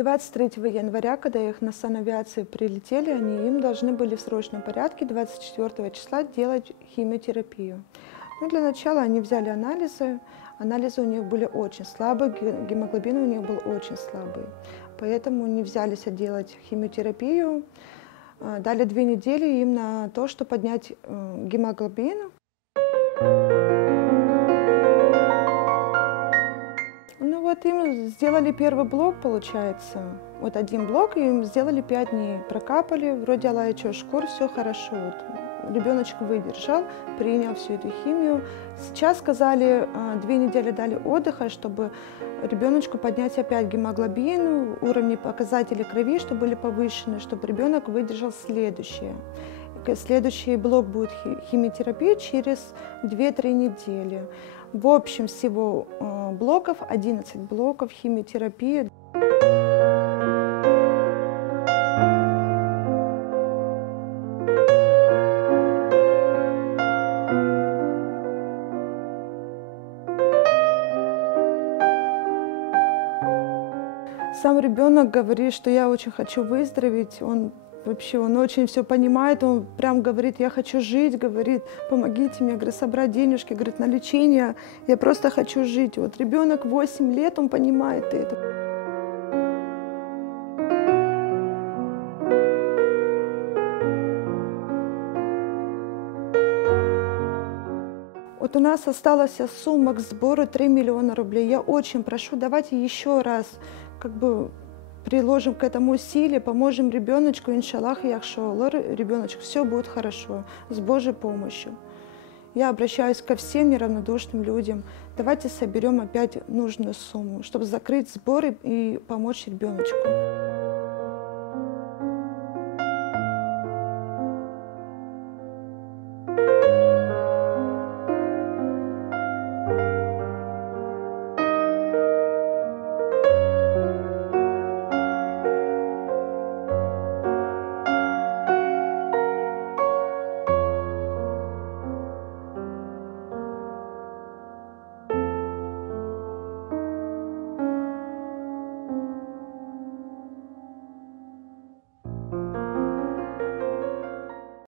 23 января, когда их на санавиации прилетели, им должны были в срочном порядке 24 числа делать химиотерапию. Ну, для начала они взяли анализы. Анализы у них были очень слабые, гемоглобин у них был очень слабый. Поэтому не взялись делать химиотерапию. Дали 2 недели им на то, чтобы поднять гемоглобин. Ну вот им сделали первый блок, получается. Вот один блок, и им сделали 5 дней. Прокапали, вроде алаичо шкур, все хорошо. Вот. Ребеночек выдержал, принял всю эту химию. Сейчас сказали, 2 недели дали отдыха, чтобы ребеночку поднять опять гемоглобин, уровни показателей крови, чтобы были повышены, чтобы ребенок выдержал следующее. Следующий блок будет химиотерапия через 2-3 недели. В общем, всего блоков, 11 блоков химиотерапии. Сам ребенок говорит, что я очень хочу выздороветь. Он очень все понимает, он прям говорит, я хочу жить, говорит, помогите мне, говорит, собрать денежки, говорит, на лечение, я просто хочу жить. Вот ребенок 8 лет, он понимает это. Вот у нас осталась сумма к сбору 3 миллиона рублей. Я очень прошу, давайте еще раз приложим к этому усилия, поможем ребеночку, иншаллах, яхшаллах, ребеночек, все будет хорошо, с Божьей помощью. Я обращаюсь ко всем неравнодушным людям. Давайте соберем опять нужную сумму, чтобы закрыть сборы и помочь ребеночку.